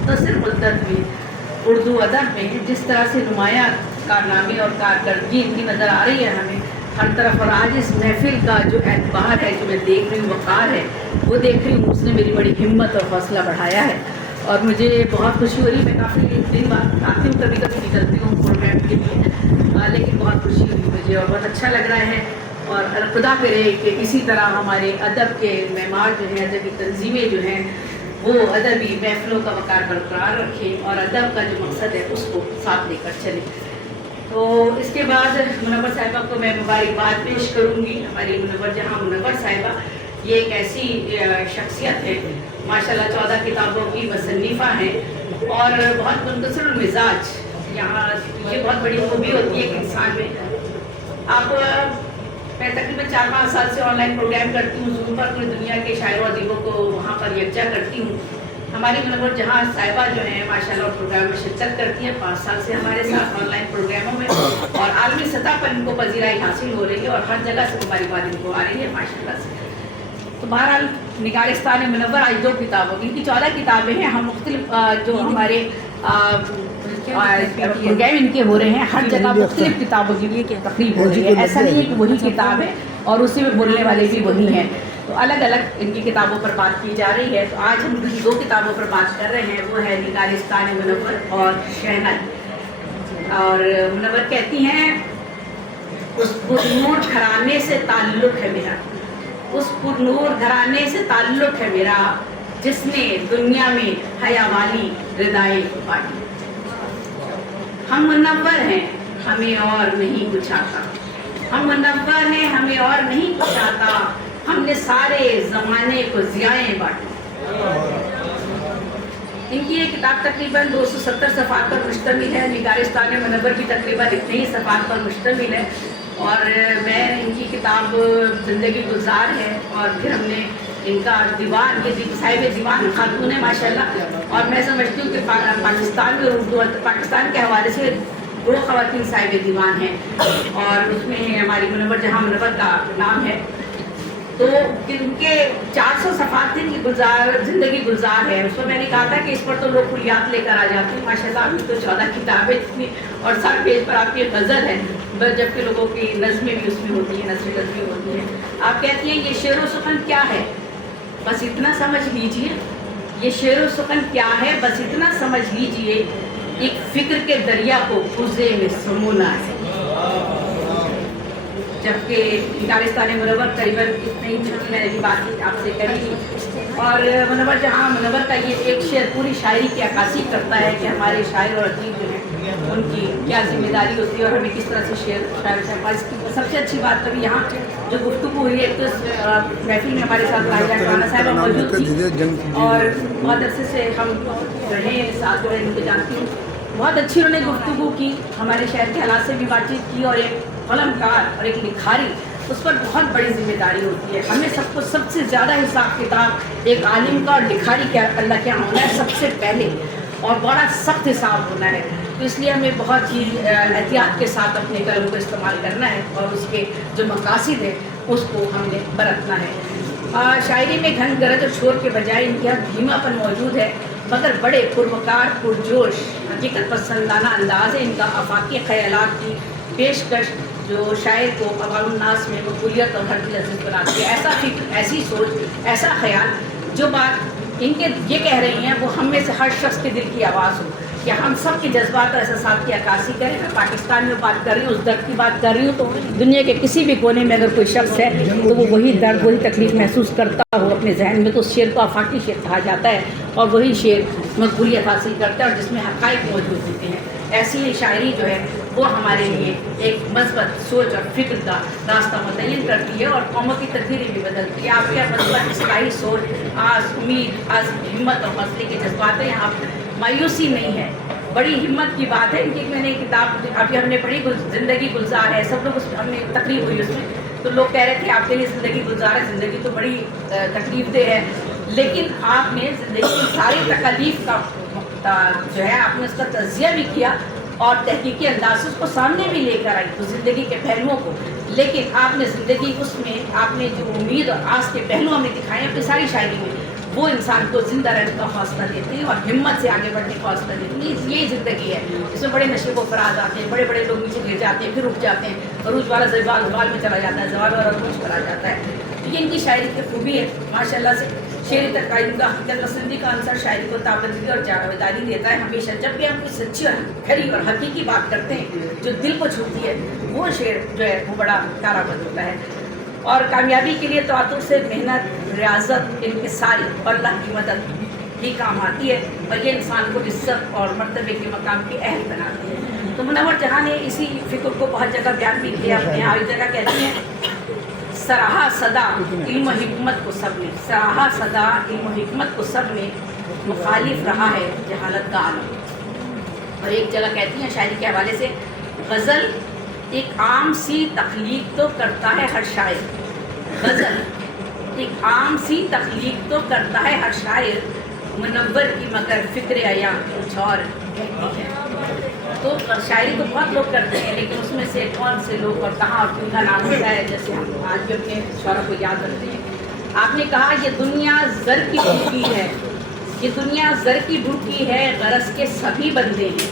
मुख्तसर मुद्दत में उर्दू अदब में जिस तरह से नुमायाँ कारनामे और कारकर्दगी इनकी नज़र आ रही है हमें हर तरफ, और आज इस महफिल का जो एतबार है, जो मैं देख रही हूँ, वक़ार है, वो देख रही हूँ, उसने मेरी बड़ी हिम्मत और हौसला बढ़ाया है। और मुझे बहुत खुशी हो रही है। मैं काफ़ी दिन बाद आती हूँ, कभी कभी निकलती हूँ प्रोग्राम के लिए, लेकिन बहुत खुशी हुई मुझे और बहुत अच्छा लग रहा है। और खुदा करे कि इसी तरह हमारे अदब के मेमार जो हैं, अदबी तंजीमें जो हैं, वो अदबी महफिलों का वक़ार बरकरार रखें और अदब का जो मकसद है उसको साथ लेकर चलें। तो इसके बाद मुनव्वर साहिबा को मैं मुबारकबाद पेश करूँगी। हमारी मुनव्वर जहाँ मुनव्वर साहिबा ये एक ऐसी शख्सियत है, माशाल्लाह 14 किताबों की मुसन्निफ़ा हैं और बहुत मुंतसर मिजाज। यहाँ ये बहुत बड़ी खूबी होती है एक इंसान में। आप मैं तकरीबन 4-5 साल से ऑनलाइन प्रोग्राम करती हूँ, ज़ूम पर पूरी दुनिया के शायरों अदीबों को वहाँ पर यकजा करती हूँ। हमारी मुनव्वर जहाँ साहिबा जो हैं माशाल्लाह प्रोग्राम में शिरकत करती है 5 साल से हमारे साथ ऑनलाइन प्रोग्रामों में, और आलमी सतह पर इनको पजीराई हासिल हो रही है और हर जगह से मुबारकबाद इनको आ रही है माशाल्लाह से। तो बहरहाल निगारिस्तान मुनव्वर आज 2 किताबों की, इनकी 14 किताबें हैं। हम मुख्तलिफ जो हमारे प्रोग्राम इनके हो रहे हैं, हर जगह मुख्तलिफ किताबों की तकरीब हो रही है। ऐसा नहीं है कि वही किताब है और उसी में बोलने वाले भी वही हैं, तो अलग अलग इनकी किताबों पर बात की जा रही है। तो आज हम 2 किताबों पर बात कर रहे हैं, वो है निगारिस्तान मुनव्वर और शहनाई। और मुनव्वर कहती हैं, उस पुरनूर घराने से ताल्लुक़ है मेरा, उस पुरनूर घराने से ताल्लुक़ है मेरा, जिसने दुनिया में हया वाली रिदाएं बांटी। हम मुनव्वर हैं, हमें और नहीं कुछ आता, हम मुनव्वर हैं, हमें और नहीं कुछ आता, हमने सारे ज़माने को ज़ियाएं बांटी। इनकी ये किताब तकरीबन 270 सफ़हात पर मुश्तमिल है। निगारिस्तान मुनव्वर भी तकरीबन इतने ही सफ़हात पर मुश्तमिल है। और मैं इनकी किताब ज़िंदगी गुलजार है, और फिर हमने इनका दीवान, ये साहिब दीवान खातून है माशाल्लाह। और मैं समझती हूँ कि पाकिस्तान में उर्दू पाकिस्तान के हवाले से 2 ख़वातीन साहिब दीवान हैं, और उसमें हमारी मुनव्वर जहाँ मुनव्वर का नाम है। तो इनके 400 सफ़हात थी, ज़िंदगी गुलजार है। उस पर मैंने कहा था कि इस पर तो लोग कुलियात लेकर आ जाते हैं। माशाल्लाह आपकी तो 14 किताबें इतनी, और 7 पेज पर आपकी गज़ल है, बस जबकि लोगों की नज़में भी उसमें होती हैं, नज़में होती हैं। आप कहती हैं ये शेर व सुखन क्या है, बस इतना समझ लीजिए, ये शेर व सुखन क्या है, बस इतना समझ लीजिए, एक फ़िक्र के दरिया को कुज़े में समूना है। जबकि निगारिस्तान मुनव्वर करीबन इतने ही छोटी मैंने भी बात आपसे करी। और मुनव्वर जहाँ मुनव्वर का ये एक शेर पूरी शायरी की अक्कासी करता है कि हमारे शायर और अदीब जो हैं उनकी क्या जिम्मेदारी होती है और हमें किस तरह से शायर से। सबसे अच्छी बात तभी यहाँ जो गुफ्तगू हुई है, तो महफिल में हमारे साथ राना साहिबा मौजूद थी और बहुत अरसे से हम रहे साथ जो है उनको जानती हूँ। बहुत अच्छी उन्होंने गुफ्तगू की, हमारे शहर के हालात से भी बातचीत की, और एक कलमकार और एक लिखारी, उस पर बहुत बड़ी जिम्मेदारी होती है। हमें सबको सबसे ज़्यादा हिसाब किताब एक आलिम का और लिखारी क्या अल्लाह क्या होना है सबसे पहले, और बड़ा सख्त हिसाब होना है। तो इसलिए हमें बहुत ही एहतियात के साथ अपने कलम को इस्तेमाल करना है और उसके जो मकासिद है उसको हमने बरतना है। शायरी में घन गरज और शोर के बजाय इनके यहाँ धीमापन मौजूद है, मगर बड़े पुरवकार पुरजोश हकीकत पसंदाना अंदाज है इनका। आफाकी ख्यालात की पेशकश जो शायर को अवामुन्नास में मकबूलियत और हर दिल अजीज बनाती है। ऐसा फिक्र, ऐसी सोच, ऐसा ख्याल, जो बात इनके ये कह रही हैं वो हम में से हर शख्स के दिल की आवाज़ हो, कि हम सब के जज्बात और एहसासात की अक्कासी करें। मैं पाकिस्तान में बात कर रही हूँ, उस दर्द की बात कर रही हूँ, तो दुनिया के किसी भी कोने में अगर कोई शख्स है तो वो वही दर्द, वही तकलीफ़ महसूस करता हो अपने जहन में, तो उस शेर को आफाकी शेर कहा जाता है, और वही शेर मकबूलियत हासिल करता है और जिसमें हक़ाइक़ मौजूद होते हैं। ऐसी शायरी जो है वो हमारे लिए एक मस्बत सोच और फिक्र का रास्ता मुतय्यन करती है और कौमों की तकदीरें भी बदलती है। आपके मस्बत इस्लाही सोच, आस, उम्मीद, हिम्मत और हौसले के जज्बात हैं, यहाँ मायूसी नहीं है। बड़ी हिम्मत की बात है इनकी। मैंने किताब अभी हमने पढ़ी, ज़िंदगी गुलजार है, सब लोग उस हमने तकरीब हुई उसमें, तो लोग कह रहे थे आपके लिए ज़िंदगी गुलजार है, ज़िंदगी तो बड़ी तकलीफ़देह है, लेकिन आपने ज़िंदगी की सारी तकलीफ़ का जो है आपने उसका तज़किया भी किया और तहकीकी अंदाज से उसको सामने भी लेकर आई, तो ज़िंदगी के पहलुओं को। लेकिन आपने ज़िंदगी उसमें आपने जो उम्मीद और आस के पहलू हमें दिखाए अपनी सारी शायरी में, वो इंसान को ज़िंदा रहने का हौसला देती हैं और हिम्मत से आगे बढ़ने का हौसला देती हैं। ये ज़िंदगी है, इसमें बड़े नशे को फराज आते हैं, बड़े बड़े लोग नीचे गिर जाते हैं, फिर उठ जाते हैं, अरूज वाला जवाल में चला जाता है, जवाल वाला अरूज पर आ जाता है। तो ये इनकी शायरी की खूबी है माशाल्लाह से। शेर तकायम का हकीकत पसंदी का आंसर शायरी को ताबदगी और जावेदारी देता है। हमेशा जब भी हम कोई सच्ची और खरी और हकीकी बात करते हैं जो दिल को छूती है, वो शेर जो है वो बड़ा कारगर होता है। और कामयाबी के लिए तवातुर से मेहनत, रियाजत, इनकिसारी और अल्लाह की मदद ही काम आती है और ये इंसान को इज्जत और मर्तबे के मकाम की अहल बनाती है। तो मुनव्वर जहाँ ने इसी फ़िक्र को बहुत जगह बयान भी किया अपने यहाँ। एक जगह कहती हैं सराहा सदा इल्म हिकमत को सब ने, सराहा सदा इल्म हिकमत को सब ने, मुखालिफ रहा है जहालत का आलम। और एक जगह कहती हैं शायरी के हवाले से, गज़ल एक आम सी तख्लीक तो करता है हर शायर, गज़ल एक आम सी तख्लीक तो करता है हर शायर, मुनव्वर की मगर फ़िक्र आया कुछ और कहती है। तो शायरी तो बहुत लोग करते हैं, लेकिन उसमें से कौन से लोग और कहाँ और किनका नाम होता है, जैसे हम आज भी अपने शौरा को याद रखते हैं। आपने कहा ये दुनिया ज़र की भूखी है, ये दुनिया ज़र की भूखी है, गरज के सभी बंदे हैं,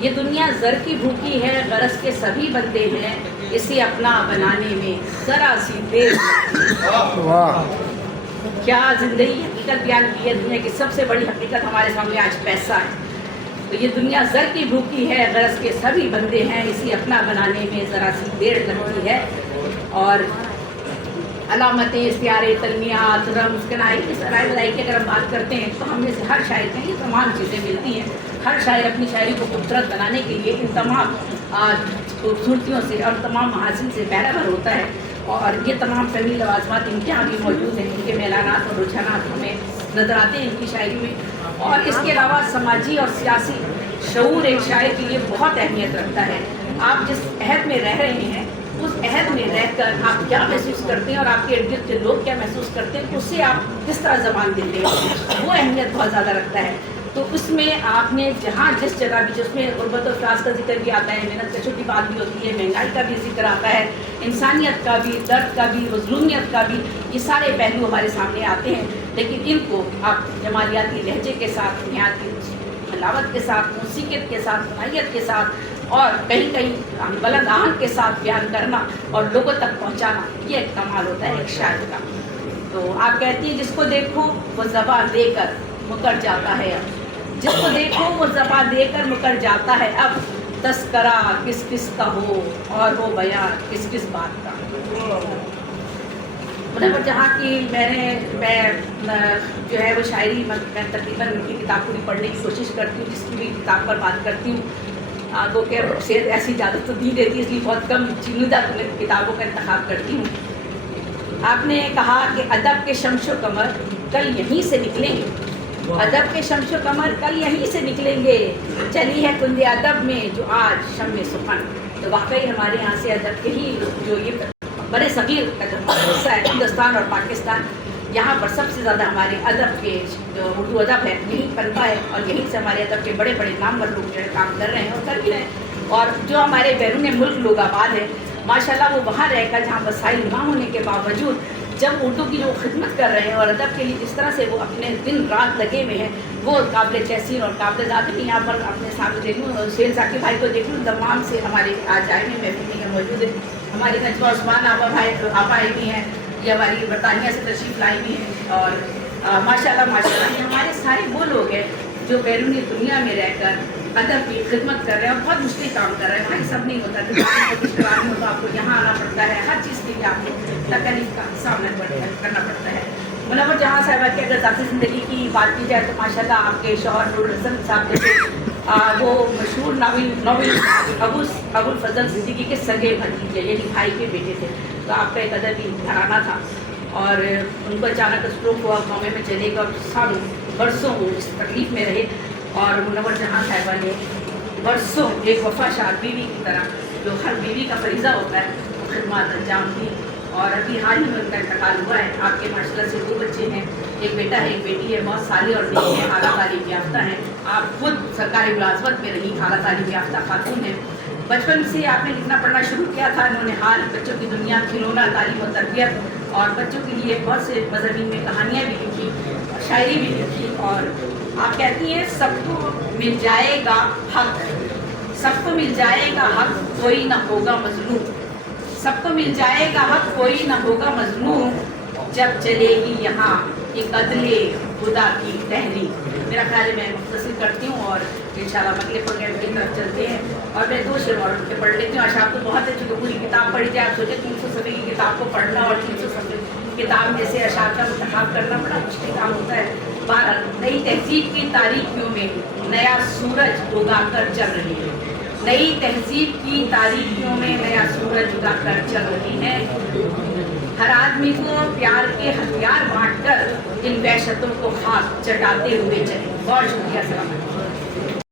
ये दुनिया ज़र की भूखी है, गरज के सभी बंदे हैं, इसे अपना बनाने में ज़रा सी देर। क्या ज़िंदगी हकीकत बयान की है। दुनिया की सबसे बड़ी हकीकत हमारे सामने आज पैसा है। तो ये दुनिया ज़र की भूखी है, गरज के सभी बंदे हैं, इसे अपना बनाने में ज़रा सी देर लगती है। और अलामतें, इस्तियारे, तलमियात, रम्ज़, कनाई, सराय वदाई की अगर हम बात करते हैं तो हम में से हर शायर में ये तमाम चीज़ें मिलती हैं। हर शायर अपनी शायरी को खूबसूरत बनाने के लिए इन तमाम खूबसूरतियों से और तमाम महासिन से बहरावर होता है। और ये तमाम फ़नी लवाज़मात इनके यहाँ भी मौजूद हैं, इनके मेलानात और रुझानात हमें नज़र आते हैं इनकी शायरी में। और इसके अलावा समाजी और सियासी शऊर एक शायर के लिए बहुत अहमियत रखता है। आप जिस अहद में रह रहे हैं उस अहद में रहकर आप क्या महसूस करते हैं और आपके इर्द गिर्द के लोग क्या महसूस करते हैं, उससे आप किस तरह ज़बान देते हैं, वो अहमियत बहुत ज़्यादा रखता है। तो उसमें आपने जहाँ जिस जगह भी, जिसमें गुर्बत और फ़राज का जिक्र भी आता है, मेहनत कशों की बात भी होती है, महंगाई का भी जिक्र आता है, इंसानियत का भी, दर्द का भी, मज़लूमियत का भी, ये सारे पहलू हमारे सामने आते हैं। लेकिन इनको आप जमालियाती लहजे के साथ, यहाँ की हलावत के साथ, मूसीक़त के साथ, फनाइयत के साथ और कहीं कहीं बुलंद आहंग के साथ बयान करना और लोगों तक पहुँचाना, ये एक कमाल होता है एक शायर का। तो आप कहती हैं जिसको देखो वो ज़बान देकर मुकर जाता है, अब जिसको देखो वो ज़बान देकर मुकर जाता है, अब तस्करा किस किस का हो और हो बयान किस किस बात का। मतलब जहाँ की मैं जो है वो शायरी मैं तकरीबन उनकी किताब पूरी पढ़ने की कोशिश करती हूँ, जिसकी भी किताब पर बात करती हूँ। तो क्या सेहत ऐसी इजाज़त तो दी देती है, इसलिए बहुत कम चुनिंदा किताबों का इंतखाब करती हूँ। आपने कहा कि अदब के शम्शो कमर कल यहीं से निकलेंगे, अदब के शम्शो कमर कल यहीं से निकलेंगे, चली है कुंदे अदब में जो आज शम्मे सुखन। तो वाकई हमारे यहाँ से अदब के ही जो ये बड़े सगीर का जो हिस्सा है हिंदुस्तान और पाकिस्तान, यहाँ पर सबसे ज़्यादा हमारे अदब के जो उर्दू अदब है यहीं बनता है और यहीं से हमारे अदब के बड़े बड़े नामवर लोग जो है काम कर रहे हैं और कर भी रहे हैं। और जो हमारे बैरून मुल्क लोग आबाद हैं माशाल्लाह, वो वहाँ रहकर जहाँ वसाइल ना होने के बावजूद जब उर्दू की जो खिदमत कर रहे हैं और अदब के लिए जिस तरह से वो अपने दिन रात लगे हुए हैं, वो काबिल तहसीन और काबिल ज़ात। यहाँ पर अपने सामने देख लूँ हुसैन साकिब भाई को देख लूँ, दमाम से हमारे आज आए में महफिल में मौजूद है। हमारी नजमा उस्मान आपा आई भी हैं, ये हमारी बरतानिया से तशरीफ़ लाई भी हैं। और माशाल्लाह ये हमारे सारे वो लोग हैं जो बैरूनी दुनिया में रहकर अदब की खिदमत कर रहे हैं और बहुत मुश्किल काम कर रहे हैं। भाई सब नहीं होता, कोशिश करानी हो तो आपको यहाँ आना पड़ता है, हर चीज़ के लिए आपको तकलीफ का सामना करना पड़ता है। मुनव्वर जहाँ साहिबा की अगर ज़ाती ज़िंदगी की बात की जाए तो माशाल्लाह आपके शौहर नूरुल हसन साहब जैसे वो मशहूर नाविल अबुल फजल सिद्दीकी के सगे भतीजे यानी भाई के बेटे थे। तो आपका एक अदबी घराना था और उनको अचानक स्ट्रोक हुआ, कौमे में चले गए और सालों बरसों इस तकलीफ़ में रहे। और मुनव्वर जहाँ साहिबा ने बरसों एक वफाशार बीवी की तरह, जो हर बीवी का फरीज़ा होता है, वो खिदमत अंजाम दी। और अभी हाल ही में उनका इंतकाल हुआ है। आपके माशाल्लाह से 2 बच्चे हैं, एक बेटा है एक बेटी है, बहुत साली और नेक है, आला तालीम याफ्ता हैं। आप खुद सरकारी मुलाजमत में रही, आला तालीम याफ्ता खातून हैं। बचपन से आपने लिखना पढ़ना शुरू किया था। इन्होंने हाल बच्चों की दुनिया, खिलौना, तालीम और तरबियत और बच्चों के लिए बहुत से मज़ामीन में कहानियाँ भी लिखी। शायरी भी लिखी और आप कहती हैं सबको मिल जाएगा हक, सबको मिल जाएगा हक, कोई ना होगा मजलूम, सबको मिल जाएगा हक, कोई ना होगा मजलूम, जब चलेगी यहाँ एक अदले खुदा की तहरीक। मेरा ख्याल है मैं मुख्तसर करती हूँ और इंशाल्लाह अगले प्रोग्राम की तरफ चलते हैं। और मैं 2 शेर और के पढ़ लेती हूँ। अच्छा आप तो बहुत अच्छी तो पूरी किताब पढ़ी थी, आप सोचे 300 सफ़े की किताब को पढ़ना और 300 सफ़े की किताब जैसे अशार का मुंतखाब करना बड़ा मुश्किल काम होता है। बहरहाल नई तहजीब की तारीकियों में नया सूरज उगाकर चल रही है, नई तहजीब की तारीकियों में नया सूरज उगाकर चल रही है। हर आदमी को प्यार के हथियार बांटकर इन वहशतों को खाक चटाते हुए चले। बहुत शुक्रिया, सलामत।